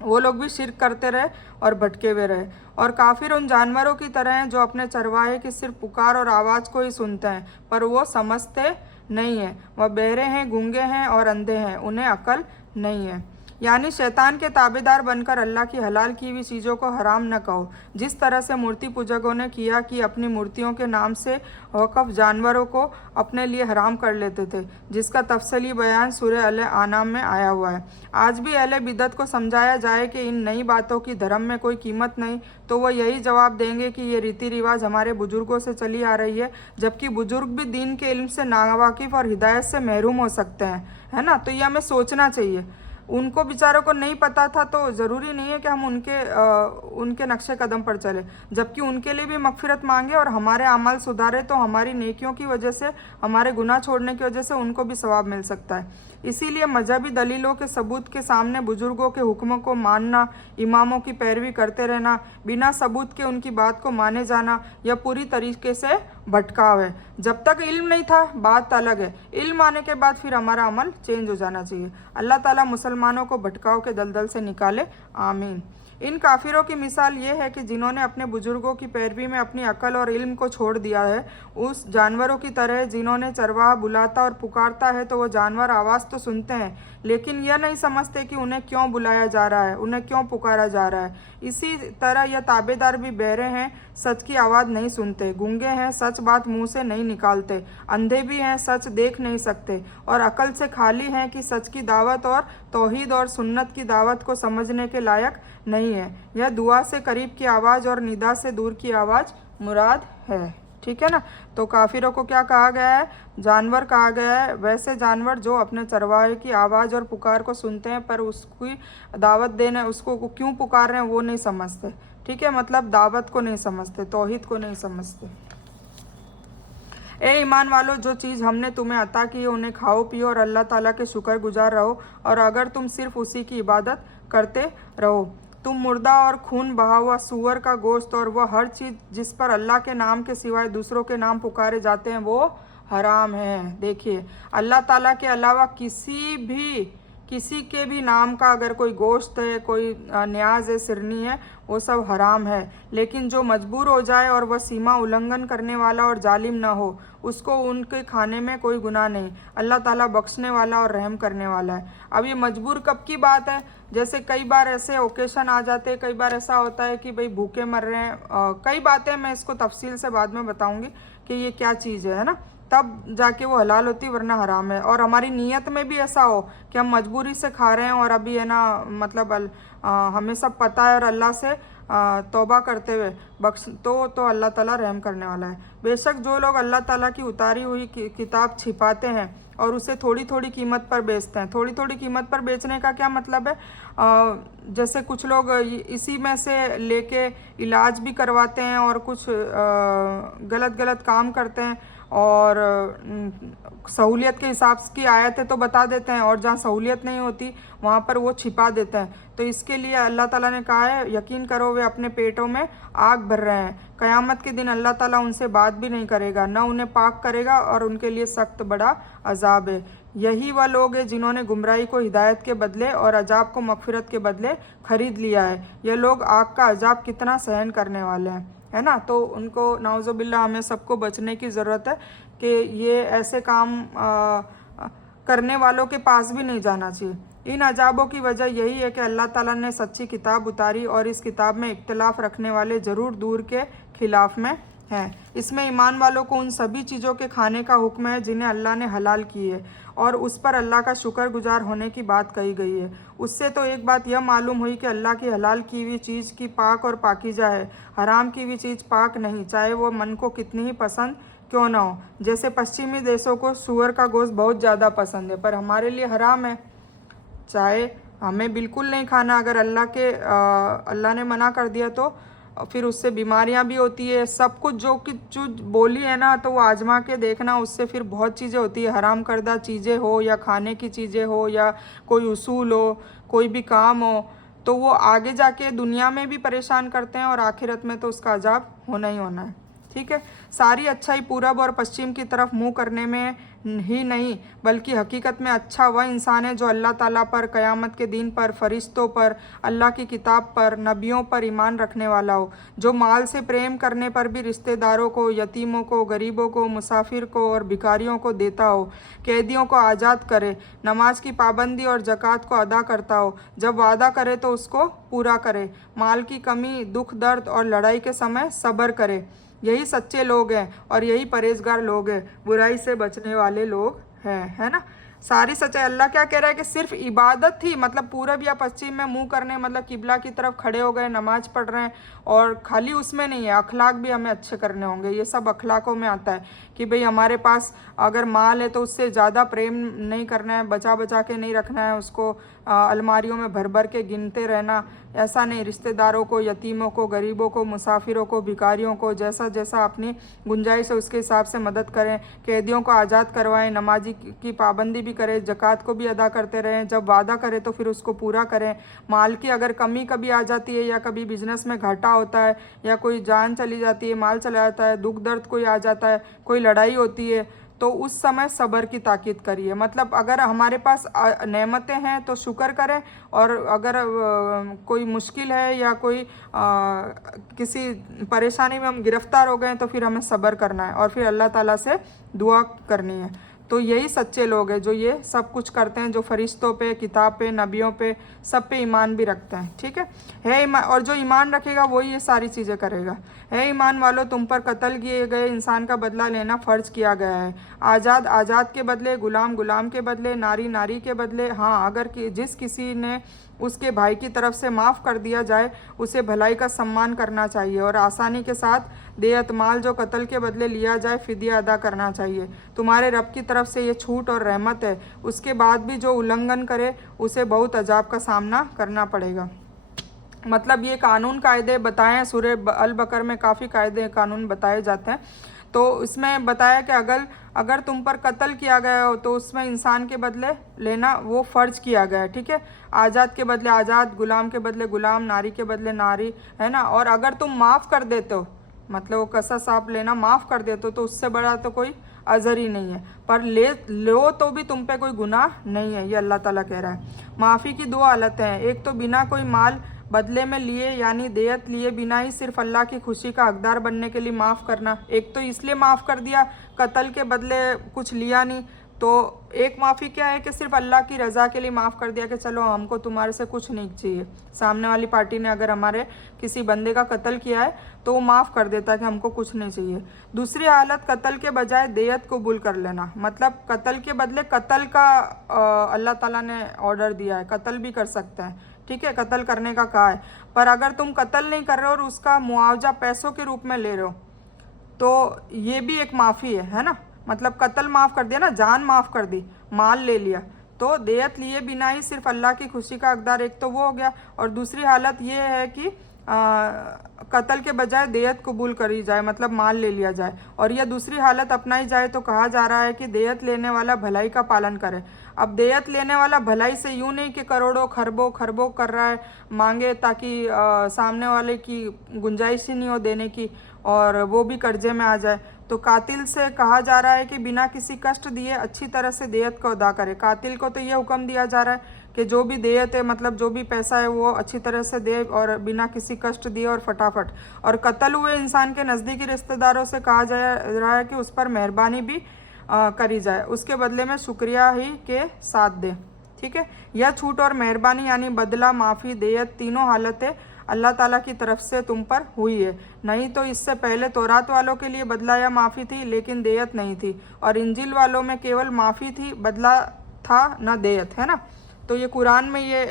वो लोग भी शिर्क करते रहे और भटके हुए रहे। और काफिर उन जानवरों की तरह हैं जो अपने चरवाहे की सिर्फ पुकार और आवाज़ को ही सुनते हैं, पर वो समझते नहीं हैं। वह बहरे हैं, गूंगे हैं और अंधे हैं, उन्हें अकल नहीं है। यानी शैतान के ताबेदार बनकर अल्लाह की हलाल की हुई चीज़ों को हराम न कहो, जिस तरह से मूर्ति पूजकों ने किया कि अपनी मूर्तियों के नाम से वक़फ़ जानवरों को अपने लिए हराम कर लेते थे, जिसका तफसीली बयान सूरह अल आनाम में आया हुआ है। आज भी अहले बिदत को समझाया जाए कि इन नई बातों की धर्म में कोई कीमत नहीं, तो वह यही जवाब देंगे कि ये रीति रिवाज हमारे बुजुर्गों से चली आ रही है, जबकि बुजुर्ग भी दीन के इल्म से नावाकिफ़ और हिदायत से महरूम हो सकते हैं। है ना, तो ये हमें सोचना चाहिए। उनको बेचारों को नहीं पता था तो ज़रूरी नहीं है कि हम उनके नक्शे कदम पर चले, जबकि उनके लिए भी मगफिरत मांगे और हमारे अमल सुधारे तो हमारी नेकियों की वजह से, हमारे गुनाह छोड़ने की वजह से उनको भी सवाब मिल सकता है। इसीलिए मजहबी दलीलों के सबूत के सामने बुजुर्गों के हुक्मों को मानना, इमामों की पैरवी करते रहना, बिना सबूत के उनकी बात को माने जाना, यह पूरी तरीके से भटकाव है। जब तक इल्म नहीं था बात अलग है, इल्म आने के बाद फिर हमारा अमल चेंज हो जाना चाहिए। अल्लाह ताला मुसलमानों को भटकाव के दलदल से निकाले, आमीन। इन काफिरों की मिसाल ये है कि जिन्होंने अपने बुजुर्गों की पैरवी में अपनी अकल और इल्म को छोड़ दिया है, उस जानवरों की तरह जिन्होंने चरवाहा बुलाता और पुकारता है तो वो जानवर आवाज़ तो सुनते हैं, लेकिन यह नहीं समझते कि उन्हें क्यों बुलाया जा रहा है, उन्हें क्यों पुकारा जा रहा है। इसी तरह यह ताबेदार भी बहरे हैं, सच की आवाज़ नहीं सुनते, गूंगे हैं, सच बात मुंह से नहीं निकालते, अंधे भी हैं, सच देख नहीं सकते, और अकल से खाली हैं कि सच की दावत और तौहीद और सुन्नत की दावत को समझने के लायक नहीं है। यह दुआ से करीब की आवाज़ और निदा से दूर की आवाज़ मुराद है। ठीक है ना, तो काफिरों को क्या कहा गया है, जानवर कहा गया है। वैसे जानवर जो अपने चरवाहे की आवाज़ और पुकार को सुनते हैं पर उसकी दावत देने, उसको क्यों पुकार रहे हैं वो नहीं समझते। ठीक है, मतलब दावत को नहीं समझते, तौहीद को नहीं समझते। ए ईमान वालों, जो चीज़ हमने तुम्हें अता की है उन्हें खाओ पियो और अल्लाह ताला के शुक्रगुजार रहो, और अगर तुम सिर्फ उसी की इबादत करते रहो। तुम मुर्दा और खून बहा हुआ सूअर का गोश्त और वह हर चीज़ जिस पर अल्लाह के नाम के सिवाय दूसरों के नाम पुकारे जाते हैं वो हराम है। देखिए, अल्लाह ताला के अलावा किसी के भी नाम का अगर कोई गोश्त है, कोई न्याज है, सिरनी है, वो सब हराम है। लेकिन जो मजबूर हो जाए और वह सीमा उल्लंघन करने वाला और जालिम ना हो, उसको उनके खाने में कोई गुनाह नहीं। अल्लाह ताला बख्शने वाला और रहम करने वाला है। अब ये मजबूर कब की बात है? जैसे कई बार ऐसे ओकेशन आ जाते हैं, कई बार ऐसा होता है कि भाई भूखे मर रहे हैं। कई बातें मैं इसको तफसील से बाद में बताऊंगी कि ये क्या चीज़ है ना, तब जाके वो हलाल होती, वरना हराम है। और हमारी नीयत में भी ऐसा हो कि हम मजबूरी से खा रहे हैं और अभी है ना, मतलब हमें सब पता है और अल्लाह से तौबा करते हुए बख्श तो अल्लाह ताला रहम करने वाला है। बेशक जो लोग अल्लाह ताला की उतारी हुई किताब छिपाते हैं और उसे थोड़ी थोड़ी कीमत पर बेचते हैं। थोड़ी थोड़ी कीमत पर बेचने का क्या मतलब है? जैसे कुछ लोग इसी में से लेके इलाज भी करवाते हैं और कुछ गलत गलत काम करते हैं और सहूलियत के हिसाब की आयतें तो बता देते हैं और जहाँ सहूलियत नहीं होती वहाँ पर वो छिपा देते हैं। तो इसके लिए अल्लाह ताला ने कहा है, यकीन करो वे अपने पेटों में आग भर रहे हैं। क़यामत के दिन अल्लाह ताला उनसे बात भी नहीं करेगा, न उन्हें पाक करेगा और उनके लिए सख्त बड़ा अजाब है। यही वह लोग हैं जिन्होंने गुमराही को हिदायत के बदले और अजाब को मगफिरत के बदले खरीद लिया है। यह लोग आग का अजाब कितना सहन करने वाले हैं, है ना। तो उनको नाउज़ुबिल्लाह हमें सबको बचने की ज़रूरत है कि ये ऐसे काम करने वालों के पास भी नहीं जाना चाहिए। इन अजाबों की वजह यही है कि अल्लाह ताला ने सच्ची किताब उतारी और इस किताब में इख्तिलाफ रखने वाले ज़रूर दूर के खिलाफ में हैं। इसमें ईमान वालों को उन सभी चीज़ों के खाने का हुक्म है जिन्हें अल्लाह ने हलाल की है और उस पर अल्लाह का शुक्रगुजार होने की बात कही गई है। उससे तो एक बात यह मालूम हुई कि अल्लाह की हलाल की हुई चीज़ की पाक और पाकीज़ा है, हराम की हुई चीज़ पाक नहीं, चाहे वो मन को कितनी ही पसंद क्यों ना हो। जैसे पश्चिमी देशों को सूअर का गोश्त बहुत ज़्यादा पसंद है पर हमारे लिए हराम है, चाहे हमें बिल्कुल नहीं खाना। अगर अल्लाह ने मना कर दिया तो फिर उससे बीमारियां भी होती है। सब कुछ जो बोली है ना, तो वो आजमा के देखना, उससे फिर बहुत चीज़ें होती है। हराम करदा चीज़ें हो या खाने की चीज़ें हो या कोई उसूल हो, कोई भी काम हो, तो वो आगे जाके दुनिया में भी परेशान करते हैं और आखिरत में तो उसका अजाब होना ही होना है। ठीक है, सारी अच्छाई पूरब और पश्चिम की तरफ मुंह करने में ही नहीं बल्कि हकीकत में अच्छा वह इंसान है जो अल्लाह ताला पर, क़यामत के दिन पर, फरिश्तों पर, अल्लाह की किताब पर, नबियों पर ईमान रखने वाला हो, जो माल से प्रेम करने पर भी रिश्तेदारों को, यतीमों को, गरीबों को, मुसाफिर को और भिखारियों को देता हो, कैदियों को आज़ाद करे, नमाज की पाबंदी और ज़कात को अदा करता हो, जब वादा करे तो उसको पूरा करे, माल की कमी, दुख दर्द और लड़ाई के समय सब्र करे। यही सच्चे लोग हैं और यही परहेजगार लोग हैं, बुराई से बचने वाले लोग हैं, है ना। सारी सच्चाई। अल्लाह क्या कह रहा है कि सिर्फ इबादत थी, मतलब पूरब या पश्चिम में मुंह करने, मतलब किबला की तरफ खड़े हो गए, नमाज पढ़ रहे हैं, और खाली उसमें नहीं है, अखलाक भी हमें अच्छे करने होंगे। ये सब अखलाकों में आता है कि भाई हमारे पास अगर माल है तो उससे ज़्यादा प्रेम नहीं करना है, बचा बचा के नहीं रखना है, उसको अलमारियों में भर भर के गिनते रहना, ऐसा नहीं। रिश्तेदारों को, यतीमों को, गरीबों को, मुसाफिरों को, भिखारियों को जैसा जैसा अपनी गुंजाइश है उसके हिसाब से मदद करें, कैदियों को आज़ाद करवाएं, नमाजी की पाबंदी भी करें, ज़कात को भी अदा करते रहें, जब वादा करें तो फिर उसको पूरा करें। माल की अगर कमी कभी आ जाती है या कभी बिजनेस में घाटा होता है या कोई जान चली जाती है, माल चला जाता है, दुख दर्द कोई आ जाता है, कोई लड़ाई होती है, तो उस समय सब्र की ताकीद करिए। मतलब अगर हमारे पास नेमतें हैं तो शुक्र करें, और अगर कोई मुश्किल है या कोई किसी परेशानी में हम गिरफ्तार हो गए तो फिर हमें सब्र करना है और फिर अल्लाह ताला से दुआ करनी है। तो यही सच्चे लोग हैं जो ये सब कुछ करते हैं, जो फरिश्तों पे, किताब पे, नबियों पे, सब पे ईमान भी रखते हैं। ठीक है ईमान, और जो ईमान रखेगा वही ये सारी चीज़ें करेगा। है ईमान वालों, तुम पर कत्ल किए गए इंसान का बदला लेना फ़र्ज किया गया है। आज़ाद आज़ाद के बदले, गुलाम गुलाम के बदले, नारी नारी के बदले। हाँ, अगर जिस किसी ने उसके भाई की तरफ से माफ़ कर दिया जाए उसे भलाई का सम्मान करना चाहिए और आसानी के साथ देयत माल जो कत्ल के बदले लिया जाए फिदिया अदा करना चाहिए। तुम्हारे रब की तरफ से ये छूट और रहमत है। उसके बाद भी जो उल्लंघन करे उसे बहुत अजाब का सामना करना पड़ेगा। मतलब ये कानून कायदे बताए हैं, सूरह अल बकर में काफ़ी कायदे कानून बताए जाते हैं। तो इसमें बताया कि अगर तुम पर कत्ल किया गया हो तो उसमें इंसान के बदले लेना वो फ़र्ज किया गया है। ठीक है, आज़ाद के बदले आज़ाद, गुलाम के बदले गुलाम, नारी के बदले नारी, है ना। और अगर तुम माफ़ कर देते हो मतलब वो कसा सांप लेना माफ़ कर दे तो उससे बड़ा तो कोई अजर ही नहीं है, पर ले लो तो भी तुम पे कोई गुनाह नहीं है, ये अल्लाह ताला कह रहा है। माफ़ी की दो हालतें हैं, एक तो बिना कोई माल बदले में लिए यानी देयत लिए बिना ही सिर्फ अल्लाह की खुशी का हकदार बनने के लिए माफ़ करना। एक तो इसलिए माफ़ कर दिया, कत्ल के बदले कुछ लिया नहीं, तो एक माफ़ी क्या है कि सिर्फ अल्लाह की रज़ा के लिए माफ़ कर दिया कि चलो हमको तुम्हारे से कुछ नहीं चाहिए। सामने वाली पार्टी ने अगर हमारे किसी बंदे का कत्ल किया है तो वो माफ़ कर देता है कि हमको कुछ नहीं चाहिए। दूसरी हालत कत्ल के बजाय देयत कबूल कर लेना, मतलब कत्ल के बदले कत्ल का अल्लाह ताला ने ऑर्डर दिया है, कत्ल भी कर सकते हैं, ठीक है, कत्ल करने का कहा है, पर अगर तुम कत्ल नहीं कर रहे हो और उसका मुआवजा पैसों के रूप में ले रहे हो तो ये भी एक माफ़ी है ना। मतलब कत्ल माफ़ कर दिया ना, जान माफ़ कर दी, माल ले लिया, तो देयत लिए बिना ही सिर्फ अल्लाह की खुशी का हकदार, एक तो वो हो गया, और दूसरी हालत ये है कि कत्ल के बजाय देयत कबूल करी जाए, मतलब माल ले लिया जाए, और यह दूसरी हालत अपनाई जाए तो कहा जा रहा है कि देयत लेने वाला भलाई का पालन करे। अब देयत लेने वाला भलाई से यूँ नहीं कि करोड़ों खरबों खरबों कर रहा है मांगे ताकि सामने वाले की गुंजाइश ही नहीं हो देने की और वो भी कर्जे में आ जाए। तो कातिल से कहा जा रहा है कि बिना किसी कष्ट दिए अच्छी तरह से देयत को अदा करे। कातिल को तो ये हुक्म दिया जा रहा है कि जो भी देयत है, मतलब जो भी पैसा है वो अच्छी तरह से दे और बिना किसी कष्ट दिए और फटाफट। और कत्ल हुए इंसान के नज़दीकी रिश्तेदारों से कहा जा रहा है कि उस पर मेहरबानी भी करी जाए, उसके बदले में शुक्रिया ही के साथ दे, ठीक है। यह छूट और मेहरबानी यानी बदला, माफ़ी, देयत, तीनों हालतें अल्लाह ताला की तरफ से तुम पर हुई है। नहीं तो इससे पहले तौरात वालों के लिए बदला या माफ़ी थी लेकिन देयत नहीं थी, और इंजिल वालों में केवल माफ़ी थी, बदला था न देयत, है ना। तो ये कुरान में ये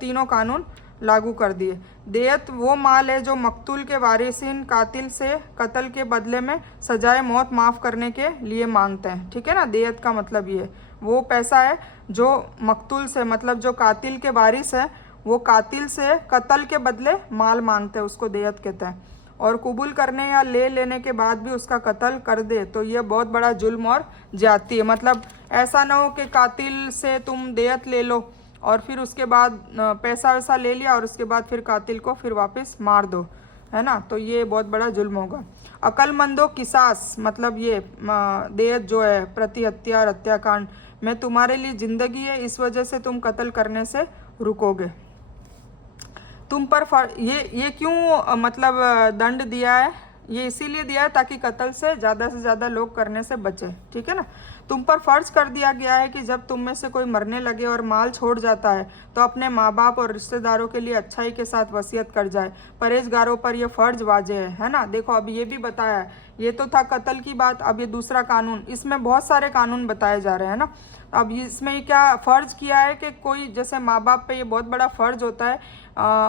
तीनों कानून लागू कर दिए। देयत वो माल है जो मकतूल के वारिसिन कातिल से कत्ल के बदले में सजाए मौत माफ़ करने के लिए मांगते हैं, ठीक है ना। देयत का मतलब ये वो पैसा है जो मकतूल से, मतलब जो कातिल के वारिस है, वो कातिल से कत्ल के बदले माल मांगते हैं, उसको देयत कहते हैं। और कबूल करने या ले लेने के बाद भी उसका कत्ल कर दे तो यह बहुत बड़ा जुल्म और ज्यादती है। मतलब ऐसा ना हो कि कातिल से तुम देयत ले लो और फिर उसके बाद पैसा वैसा ले लिया और उसके बाद फिर कातिल को फिर वापस मार दो, है ना, तो ये बहुत बड़ा जुल्म होगा। अक्लमंदो किसास, मतलब ये देयत जो है प्रति हत्या और हत्याकांड में तुम्हारे लिए ज़िंदगी है, इस वजह से तुम कत्ल करने से रुकोगे। तुम पर ये क्यों मतलब दंड दिया है, ये इसीलिए दिया है ताकि कत्ल से ज़्यादा लोग करने से बचे, ठीक है ना। तुम पर फर्ज कर दिया गया है कि जब तुम में से कोई मरने लगे और माल छोड़ जाता है तो अपने माँ बाप और रिश्तेदारों के लिए अच्छाई के साथ वसीयत कर जाए। परहेजगारों पर यह फ़र्ज वाजे है ना। देखो अब ये भी बताया है, ये तो था कत्ल की बात, अब ये दूसरा कानून, इसमें बहुत सारे कानून बताए जा रहे हैं ना। अब इसमें क्या फ़र्ज किया है कि कोई जैसे माँ बाप पे ये बहुत बड़ा फ़र्ज होता है,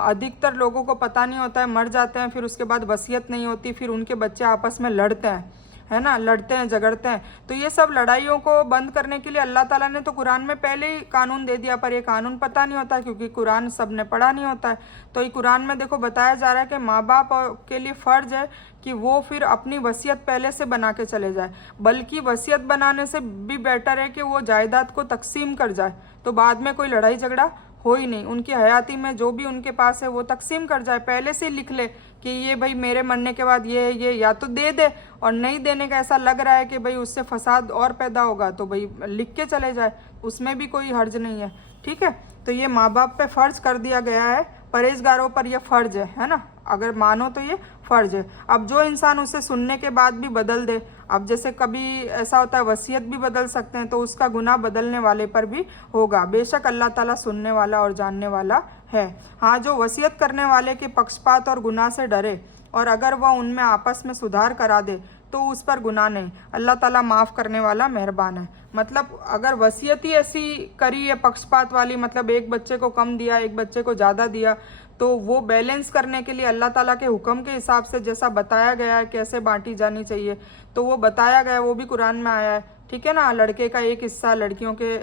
अधिकतर लोगों को पता नहीं होता है, मर जाते हैं, फिर उसके बाद वसीयत नहीं होती, फिर उनके बच्चे आपस में लड़ते हैं, है ना, लड़ते हैं झगड़ते हैं। तो ये सब लड़ाइयों को बंद करने के लिए अल्लाह ताला ने तो कुरान में पहले ही कानून दे दिया, पर ये कानून पता नहीं होता क्योंकि कुरान सब ने पढ़ा नहीं होता है। तो ये कुरान में देखो बताया जा रहा है कि माँ बाप के लिए फ़र्ज है कि वो फिर अपनी वसीयत पहले से बना के चले जाए, बल्कि वसीयत बनाने से भी बेटर है कि वो जायदाद को तकसीम कर जाए, तो बाद में कोई लड़ाई झगड़ा हो ही नहीं। उनकी हयाती में जो भी उनके पास है वो तकसीम कर जाए, पहले से लिख ले कि ये भाई मेरे मरने के बाद ये या तो दे दे, और नहीं देने का ऐसा लग रहा है कि भाई उससे फसाद और पैदा होगा तो भाई लिख के चले जाए, उसमें भी कोई हर्ज नहीं है, ठीक है। तो ये माँ बाप पे फ़र्ज कर दिया गया है, परहेजगारों पर यह फ़र्ज है ना, अगर मानो तो ये फ़र्ज है। अब जो इंसान उसे सुनने के बाद भी बदल दे, अब जैसे कभी ऐसा होता है वसीयत भी बदल सकते हैं, तो उसका गुनाह बदलने वाले पर भी होगा। बेशक अल्लाह ताला सुनने वाला और जानने वाला है। हाँ, जो वसीयत करने वाले के पक्षपात और गुनाह से डरे और अगर वह उनमें आपस में सुधार करा दे तो उस पर गुनाह नहीं, अल्लाह ताला माफ़ करने वाला मेहरबान है। मतलब अगर वसीयत ही ऐसी करी है पक्षपात वाली, मतलब एक बच्चे को कम दिया एक बच्चे को ज़्यादा दिया, तो वो बैलेंस करने के लिए अल्लाह ताला के हुक्म के हिसाब से जैसा बताया गया है कैसे बांटी जानी चाहिए, तो वो बताया गया है, वो भी कुरान में आया है, ठीक है ना। लड़के का एक हिस्सा, लड़कियों के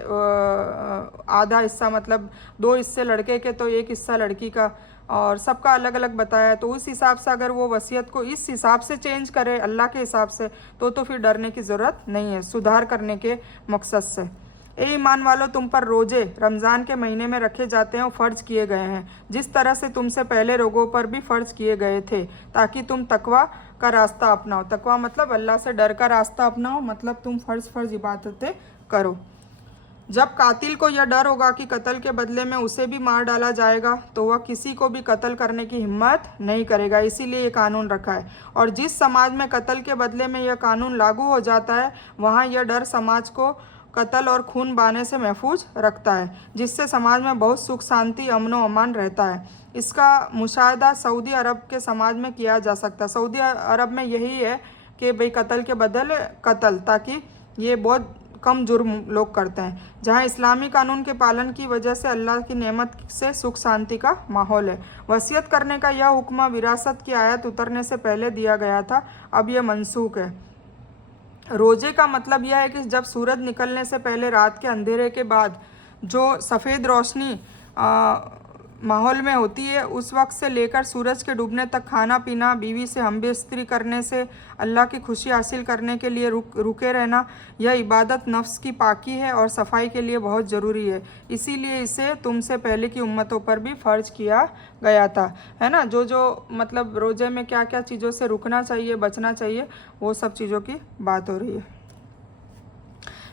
आधा हिस्सा, मतलब 2 हिस्से लड़के के तो 1 हिस्सा लड़की का, और सबका अलग अलग बताया है। तो उस हिसाब से अगर वो वसीयत को इस हिसाब से चेंज करे अल्लाह के हिसाब से तो फिर डरने की ज़रूरत नहीं है, सुधार करने के मकसद से। ए ईमान वालों, तुम पर रोजे रमज़ान के महीने में रखे जाते हैं और फ़र्ज किए गए हैं, जिस तरह से तुमसे पहले लोगों पर भी फ़र्ज किए गए थे, ताकि तुम तकवा का रास्ता अपनाओ। तकवा मतलब अल्लाह से डर का रास्ता अपनाओ, मतलब तुम फ़र्ज़ इबादतें करो। जब कातिल को यह डर होगा कि कत्ल के बदले में उसे भी मार डाला जाएगा तो वह किसी को भी कत्ल करने की हिम्मत नहीं करेगा, इसीलिए ये कानून रखा है। और जिस समाज में कत्ल के बदले में यह कानून लागू हो जाता है वहाँ यह डर समाज को कत्ल और खून बहाने से महफूज रखता है, जिससे समाज में बहुत सुख शांति अमन व अमान रहता है। इसका मुशाहिदा सऊदी अरब के समाज में किया जा सकता है। सऊदी अरब में यही है कि भाई कत्ल के बदले कत्ल, ताकि ये बहुत कम जुर्म लोग करते हैं। जहाँ इस्लामी कानून के पालन की वजह से अल्लाह की नेमत से सुख शांति का माहौल है। वसीयत करने का यह हुक्म विरासत की आयत उतरने से पहले दिया गया था, अब यह मनसूख है। रोजे का मतलब यह है कि जब सूरज निकलने से पहले रात के अंधेरे के बाद जो सफ़ेद रोशनी माहौल में होती है उस वक्त से लेकर सूरज के डूबने तक खाना पीना, बीवी से हमबिस्तरी करने से अल्लाह की खुशी हासिल करने के लिए रुके रहना, यह इबादत नफ्स की पाकी है और सफाई के लिए बहुत ज़रूरी है। इसीलिए इसे तुमसे पहले की उम्मतों पर भी फ़र्ज किया गया था, है ना। जो मतलब रोज़े में क्या क्या चीज़ों से रुकना चाहिए, बचना चाहिए, वो सब चीज़ों की बात हो रही है।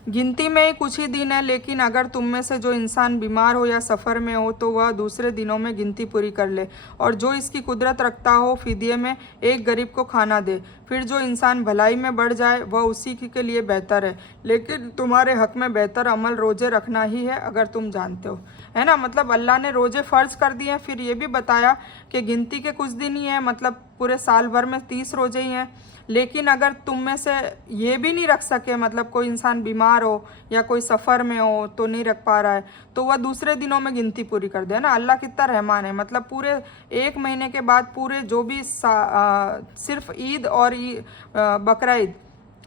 गिनती में ही कुछ ही दिन है, लेकिन अगर तुम में से जो इंसान बीमार हो या सफ़र में हो तो वह दूसरे दिनों में गिनती पूरी कर ले, और जो इसकी कुदरत रखता हो फिदिये में एक गरीब को खाना दे। फिर जो इंसान भलाई में बढ़ जाए वह उसी के लिए बेहतर है, लेकिन तुम्हारे हक़ में बेहतर अमल रोज़े रखना ही है, अगर तुम जानते हो, है ना। मतलब अल्लाह ने रोज़े फ़र्ज़ कर दिए हैं, फिर ये भी बताया कि गिनती के कुछ दिन ही है, मतलब पूरे साल भर में 30 रोज़े ही हैं। लेकिन अगर तुम में से ये भी नहीं रख सके, मतलब कोई इंसान बीमार हो या कोई सफ़र में हो तो नहीं रख पा रहा है, तो वह दूसरे दिनों में गिनती पूरी कर दे ना। अल्लाह कितना रहमान है, मतलब पूरे एक महीने के बाद पूरे जो भी सिर्फ ईद और बकरा ईद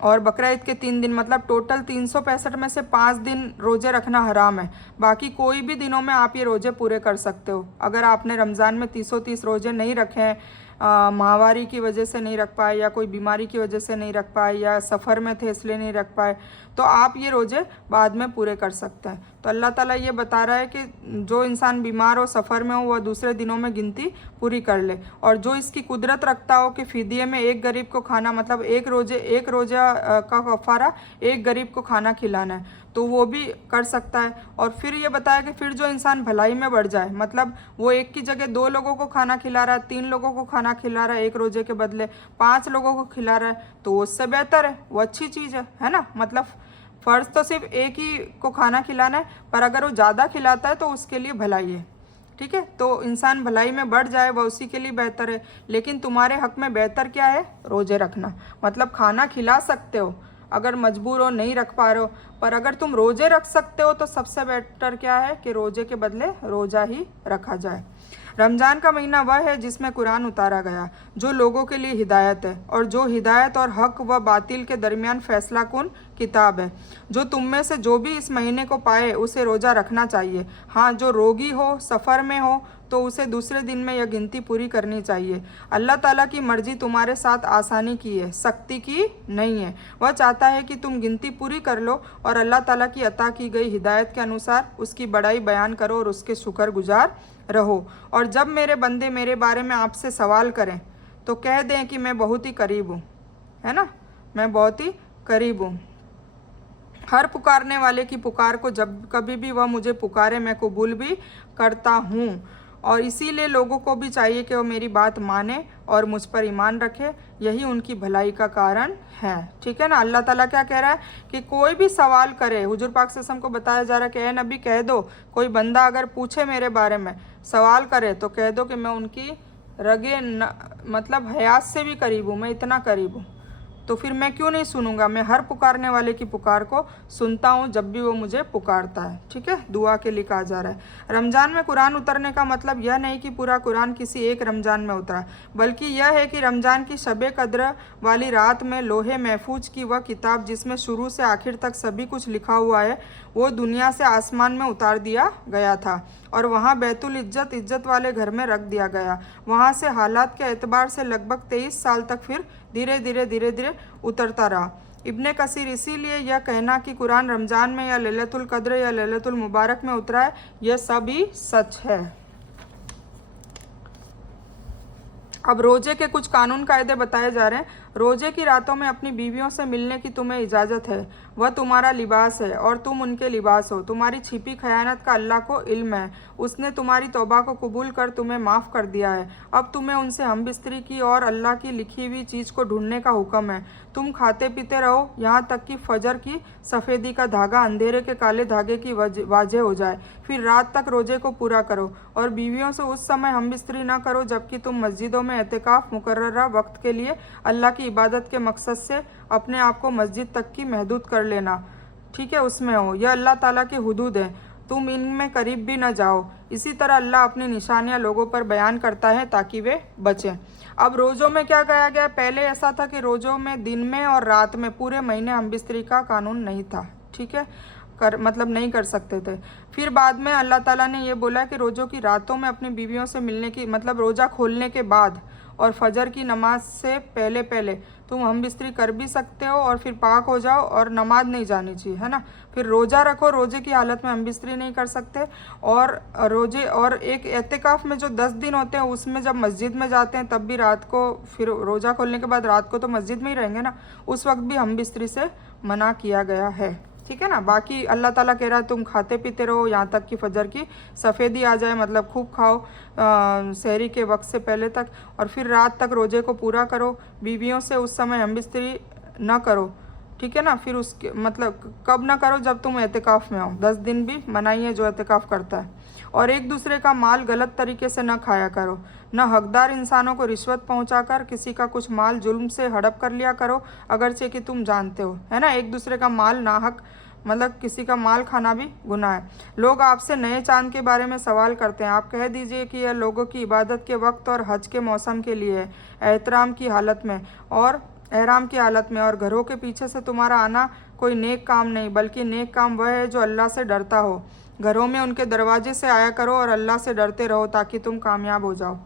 और बकरा ईद के 3 दिन, मतलब टोटल 365 में से 5 दिन रोज़े रखना हराम है। बाकी कोई भी दिनों में आप ये रोज़े पूरे कर सकते हो। अगर आपने रमज़ान में 330 रोज़े नहीं रखे हैं, माहवारी की वजह से नहीं रख पाए या कोई बीमारी की वजह से नहीं रख पाए या सफ़र में थे इसलिए नहीं रख पाए, तो आप ये रोज़े बाद में पूरे कर सकते हैं। तो अल्लाह ताला ये बता रहा है कि जो इंसान बीमार हो, सफ़र में हो, वह दूसरे दिनों में गिनती पूरी कर ले, और जो इसकी कुदरत रखता हो कि फिदिये में एक गरीब को खाना, मतलब एक रोज़ा का कफ़ारा एक गरीब को खाना खिलाना है, तो वो भी कर सकता है। और फिर ये बताया कि फिर जो इंसान भलाई में बढ़ जाए, मतलब वो एक की जगह 2 लोगों को खाना खिला रहा है, 3 लोगों को खाना खिला रहा है, एक रोज़े के बदले 5 लोगों को खिला रहा है, तो उससे बेहतर है, वो अच्छी चीज़ है ना। मतलब फ़र्ज़ तो सिर्फ एक ही को खाना खिलाना है, पर अगर वो ज़्यादा खिलाता है तो उसके लिए भलाई है, ठीक है। तो इंसान भलाई में बढ़ जाए वह उसी के लिए बेहतर है। लेकिन तुम्हारे हक़ में बेहतर क्या है? रोज़े रखना, मतलब खाना खिला सकते हो अगर मजबूर हो, नहीं रख पा रहे हो, पर अगर तुम रोज़े रख सकते हो तो सबसे बेटर क्या है कि रोज़े के बदले रोज़ा ही रखा जाए। रमज़ान का महीना वह है जिसमें कुरान उतारा गया, जो लोगों के लिए हिदायत है, और जो हिदायत और हक व बातिल के दरमियान फैसला कुन किताब है। जो तुम में से जो भी इस महीने को पाए उसे रोज़ा रखना चाहिए। हाँ, जो रोगी हो, सफ़र में हो, तो उसे दूसरे दिन में यह गिनती पूरी करनी चाहिए। अल्लाह ताला की मर्जी तुम्हारे साथ आसानी की है, सख्ती की नहीं है। वह चाहता है कि तुम गिनती पूरी कर लो और अल्लाह ताला की अता की गई हिदायत के अनुसार उसकी बड़ाई बयान करो और उसके शुक्रगुजार रहो। और जब मेरे बंदे मेरे बारे में आपसे सवाल करें तो कह दें कि मैं बहुत ही करीब हूँ, है ना, मैं बहुत ही करीब हूँ। हर पुकारने वाले की पुकार को जब कभी भी वह मुझे पुकारे मैं कबूल भी करता हूँ। और इसीलिए लोगों को भी चाहिए कि वो मेरी बात माने और मुझ पर ईमान रखे, यही उनकी भलाई का कारण है, ठीक है ना। अल्लाह ताला क्या कह रहा है कि कोई भी सवाल करे, हुजूर पाक सल्लल्लाहु अलैहि वसल्लम को बताया जा रहा है कि ए नबी कह दो, कोई बंदा अगर पूछे मेरे बारे में, सवाल करे, तो कह दो कि मैं उनकी मतलब हयात से भी करीब हूँ, मैं इतना करीब हूँ, तो फिर मैं क्यों नहीं सुनूंगा। मैं हर पुकारने वाले की पुकार को सुनता हूँ जब भी वो मुझे पुकारता है, ठीक है। दुआ के लिए कहा जा रहा है। रमज़ान में कुरान उतरने का मतलब यह नहीं कि पूरा कुरान किसी एक रमज़ान में उतरा, बल्कि यह है कि रमज़ान की शब कद्र वाली रात में लोहे महफूज की वह किताब जिसमें शुरू से आखिर तक सभी कुछ लिखा हुआ है, वो दुनिया से आसमान में उतार दिया गया था और वहाँ बैतुल इज्जत वाले घर में रख दिया गया। वहाँ से हालात के एतबार से लगभग 23 साल तक फिर धीरे धीरे उतरता रहा। इब्ने कसीर इसीलिए यह कहना कि कुरान रमज़ान में या लैलतुल कद्र या लैलतुल मुबारक में उतरा है, यह सभी सच है। अब रोजे के कुछ कानून कायदे बताए जा रहे हैं। रोजे की रातों में अपनी बीवियों से मिलने की तुम्हें इजाज़त है। वह तुम्हारा लिबास है और तुम उनके लिबास हो। तुम्हारी छिपी खयानत का अल्लाह को इल्म है। उसने तुम्हारी तौबा को कबूल कर तुम्हें माफ़ कर दिया है। अब तुम्हें उनसे हमबिस्तरी की और अल्लाह की लिखी हुई चीज़ को ढूंढने का हुक्म है। तुम खाते पीते रहो यहाँ तक कि फजर की सफ़ेदी का धागा अंधेरे के काले धागे की वाजह हो जाए। फिर रात तक रोजे को पूरा करो और बीवियों से उस समय हमबिस्तरी न करो जबकि तुम मस्जिदों में एतिकाफ मुकर्ररा वक्त के लिए अल्लाह की इबादत के मकसद से अपने आप को मस्जिद तक की महदूद कर लेना, ठीक है, उसमें हो। यह अल्लाह ताला के हुदूद हैं, तुम इनमें करीब भी न जाओ। इसी तरह अल्लाह अपनी निशानियां लोगों पर बयान करता है ताकि वे बचें। अब रोज़ों में क्या कहा गया? पहले ऐसा था कि रोज़ों में दिन में और रात में पूरे महीने हमबिस्तरी का कानून नहीं था, ठीक है, मतलब नहीं कर सकते थे। फिर बाद में अल्लाह ताला ने ये बोला कि रोज़ों की रातों में अपनी बीवियों से मिलने की, मतलब रोज़ा खोलने के बाद और फजर की नमाज से पहले पहले तुम हमबिस्तरी कर भी सकते हो और फिर पाक हो जाओ और नमाज नहीं जानी चाहिए, है ना। फिर रोज़ा रखो, रोज़े की हालत में हमबिस्तरी नहीं कर सकते। और रोज़े और एक एतिकाफ़ में जो 10 दिन होते हैं उसमें जब मस्जिद में जाते हैं तब भी रात को, फिर रोज़ा खोलने के बाद रात को तो मस्जिद में ही रहेंगे ना, उस वक्त भी हमबिस्तरी से मना किया गया है, ठीक है ना। बाकी अल्लाह ताला कह रहा है तुम खाते पीते रहो यहाँ तक कि फजर की सफ़ेदी आ जाए, मतलब खूब खाओ सहरी के वक्त से पहले तक, और फिर रात तक रोज़े को पूरा करो। बीवियों से उस समय हमबिस्तरी ना करो, ठीक है ना। फिर उसके मतलब कब ना करो? जब तुम एतिकाफ़ में हो। 10 दिन भी मनाही है जो एतिकाफ़ करता है। और एक दूसरे का माल गलत तरीके से न खाया करो। न हकदार इंसानों को रिश्वत पहुंचाकर किसी का कुछ माल जुल्म से हड़प कर लिया करो, अगरचे कि तुम जानते हो, है ना। एक दूसरे का माल नाहक, मतलब किसी का माल खाना भी गुनाह है। लोग आपसे नए चांद के बारे में सवाल करते हैं, आप कह दीजिए कि यह लोगों की इबादत के वक्त और हज के मौसम के लिए है, एहतराम की हालत में और एहराम की हालत में। और घरों के पीछे से तुम्हारा आना कोई नेक काम नहीं, बल्कि नेक काम वह है जो अल्लाह से डरता हो। घरों में उनके दरवाजे से आया करो और अल्लाह से डरते रहो ताकि तुम कामयाब हो जाओ,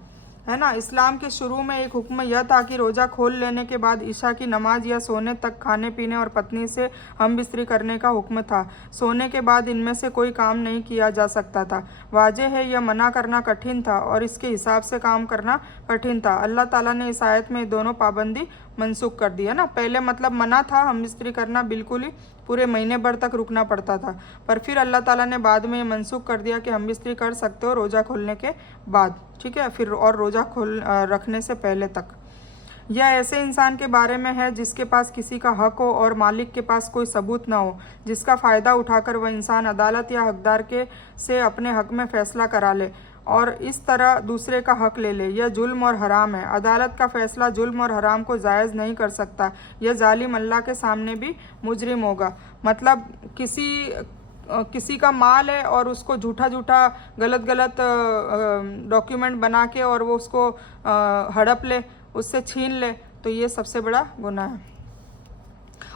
है ना। इस्लाम के शुरू में एक हुक्म यह था कि रोज़ा खोल लेने के बाद ईशा की नमाज या सोने तक खाने पीने और पत्नी से हमबिस्तरी करने का हुक्म था। सोने के बाद इनमें से कोई काम नहीं किया जा सकता था। वाजह है यह मना करना कठिन था और इसके हिसाब से काम करना कठिन था। अल्लाह ताला ने इस आयत में दोनों पाबंदी मनसूख कर दी, है ना। पहले मतलब मना था हमबिस्तरी करना, बिल्कुल ही पूरे महीने भर तक रुकना पड़ता था, पर फिर अल्लाह ताला ने बाद में ये मनसूख कर दिया कि हमबिस्तरी कर सकते हो रोज़ा खोलने के बाद, ठीक है, फिर और रोज़ा खोल रखने से पहले तक। यह ऐसे इंसान के बारे में है जिसके पास किसी का हक हो और मालिक के पास कोई सबूत ना हो, जिसका फ़ायदा उठाकर वह इंसान अदालत या हकदार के से अपने हक में फ़ैसला करा ले और इस तरह दूसरे का हक ले ले। यह जुल्म और हराम है। अदालत का फ़ैसला जुल्म और हराम को जायज़ नहीं कर सकता। यह जालिम अल्लाह के सामने भी मुजरिम होगा। मतलब किसी का माल है और उसको झूठा झूठा गलत गलत डॉक्यूमेंट बना के और वो उसको हड़प ले, उससे छीन ले, तो ये सबसे बड़ा गुनाह है।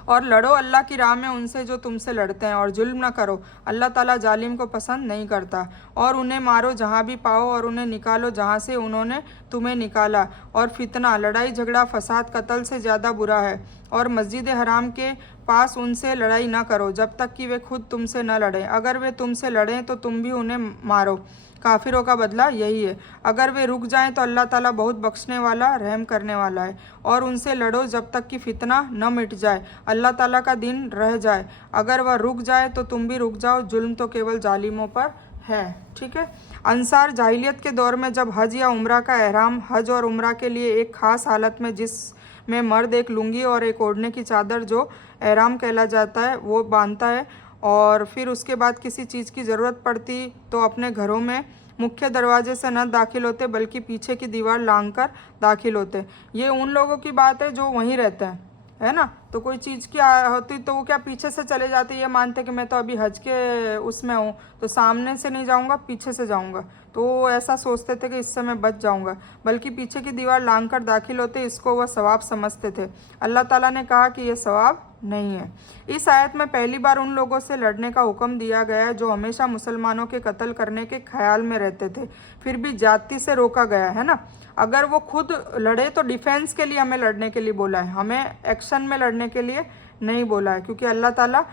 और लड़ो अल्लाह की राह में उनसे जो तुमसे लड़ते हैं और जुल्म न करो, अल्लाह ताला जालिम को पसंद नहीं करता। और उन्हें मारो जहाँ भी पाओ और उन्हें निकालो जहाँ से उन्होंने तुम्हें निकाला। और फितना, लड़ाई झगड़ा, फसाद कत्ल से ज़्यादा बुरा है। और मस्जिद हराम के पास उनसे लड़ाई ना करो जब तक कि वे खुद तुमसे न लड़ें। अगर वे तुमसे लड़ें तो तुम भी उन्हें मारो। काफिरों का बदला यही है। अगर वे रुक जाएं तो अल्लाह ताला बहुत बख्शने वाला, रहम करने वाला है। और उनसे लड़ो जब तक कि फितना न मिट जाए, अल्लाह ताला का दिन रह जाए। अगर वह रुक जाए तो तुम भी रुक जाओ। जुल्म तो केवल जालिमों पर है, ठीक है। अंसार जाहिलियत के दौर में जब हज या उम्रा का एहराम, हज और उम्रा के लिए एक ख़ास हालत में जिसमें मर्द एक लुंगी और एक ओढ़ने की चादर जो एहराम कहला जाता है वो बांधता है, और फिर उसके बाद किसी चीज़ की ज़रूरत पड़ती तो अपने घरों में मुख्य दरवाजे से न दाखिल होते बल्कि पीछे की दीवार लांघ कर दाखिल होते। ये उन लोगों की बात है जो वहीं रहते हैं, है ना। तो कोई चीज़ की होती तो वो क्या पीछे से चले जाते, ये मानते कि मैं तो अभी हज के उसमें हूँ तो सामने से नहीं जाऊँगा, पीछे से जाऊँगा, तो वो ऐसा सोचते थे कि इससे मैं बच जाऊँगा, बल्कि पीछे की दीवार लांघ कर दाखिल होते। इसको वह सवाब समझते थे। अल्लाह ताला ने कहा कि यह सवाब नहीं है। इस आयत में पहली बार उन लोगों से लड़ने का हुक्म दिया गया है जो हमेशा मुसलमानों के कत्ल करने के ख्याल में रहते थे, फिर भी जाति से रोका गया है ना। अगर वो खुद लड़े तो डिफेंस के लिए हमें लड़ने के लिए बोला है, हमें एक्शन में लड़ने के लिए नहीं बोला है, क्योंकि अल्लाह ताला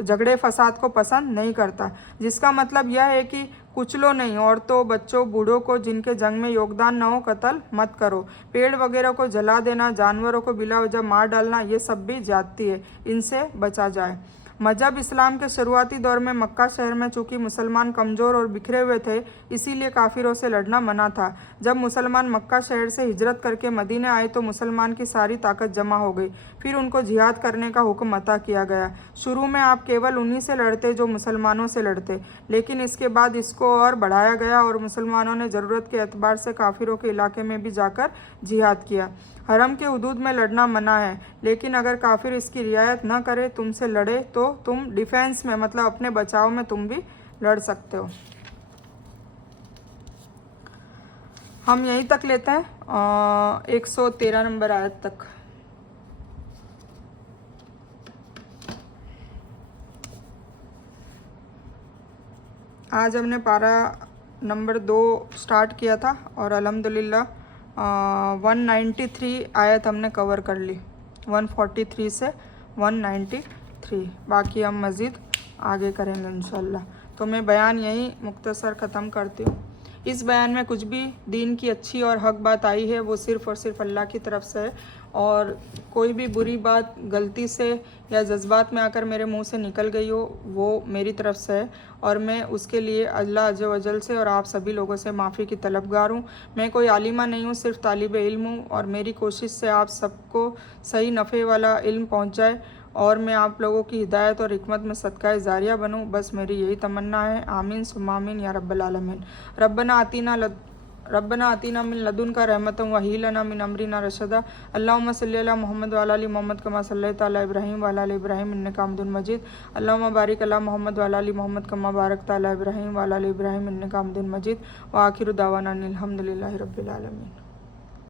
झगड़े फसाद को पसंद नहीं करता। जिसका मतलब यह है कि कुचलो नहीं, औरतों, बच्चों, बूढ़ों को जिनके जंग में योगदान न हो कत्ल मत करो। पेड़ वगैरह को जला देना, जानवरों को बिला वजह मार डालना, ये सब भी ज्यादती है, इनसे बचा जाए। मजहब इस्लाम के शुरुआती दौर में मक्का शहर में चूंकि मुसलमान कमज़ोर और बिखरे हुए थे, इसीलिए काफिरों से लड़ना मना था। जब मुसलमान मक्का शहर से हिजरत करके मदीने आए तो मुसलमान की सारी ताकत जमा हो गई। फिर उनको जिहाद करने का हुक्म अता किया गया। शुरू में आप केवल उन्हीं से लड़ते जो मुसलमानों से लड़ते, लेकिन इसके बाद इसको और बढ़ाया गया और मुसलमानों ने ज़रूरत के एतबार से काफिरों के इलाके में भी जाकर जिहाद किया। हरम के हुदूद में लड़ना मना है, लेकिन अगर काफिर इसकी रियायत न करे, तुमसे लड़े, तो तुम डिफेंस में मतलब अपने बचाव में तुम भी लड़ सकते हो। हम यहीं तक लेते हैं 113 नंबर आयत तक। आज हमने पारा नंबर 2 स्टार्ट किया था और अल्हम्दुलिल्लाह 193 आयत हमने कवर कर ली, 143 से 193। बाकी हम मज़ीद आगे करेंगे इंशाल्लाह। तो मैं बयान यहीं मुख्तसर ख़त्म करती हूँ। इस बयान में कुछ भी दीन की अच्छी और हक बात आई है वो सिर्फ़ और सिर्फ अल्लाह की तरफ से है, और कोई भी बुरी बात गलती से या जज्बात में आकर मेरे मुंह से निकल गई हो वो मेरी तरफ से है, और मैं उसके लिए अल्लाह अज़्ज़ व जल से और आप सभी लोगों से माफ़ी की तलबगार हूँ। मैं कोई आलिमा नहीं हूँ, सिर्फ तालिब इल्म हूँ, और मेरी कोशिश से आप सबको सही नफ़े वाला इल्म पहुँच जाए और मैं आप लोगों की हिदायत और हिकमत में सदका जारिया बनूँ। बस मेरी यही तमन्ना है। आमीन सुम्मा आमीन या रब्बल आलमीन। रब्बना आतीना मिन लदुनका रहमतन व हीलना मिन अमरिना रशदा। अल्लाहुम्मा सल्ली अला मोहम्मद व अला आलि मोहम्मद कमा सल्लैता अला इब्राहीम व अला आलि इब्राहीम इन्नका हमीदुम मजीद। अल्लाहुम्मा बारिक अला मोहम्मद व अला आलि मोहम्मद कमा बारकता अला इब्राहीम व अला आलि इब्राहीम इन्नका हमीदुम मजीद। व आखिरु दावाना अनिल हम्दुलिल्लाहि रब्बिल आलमीन।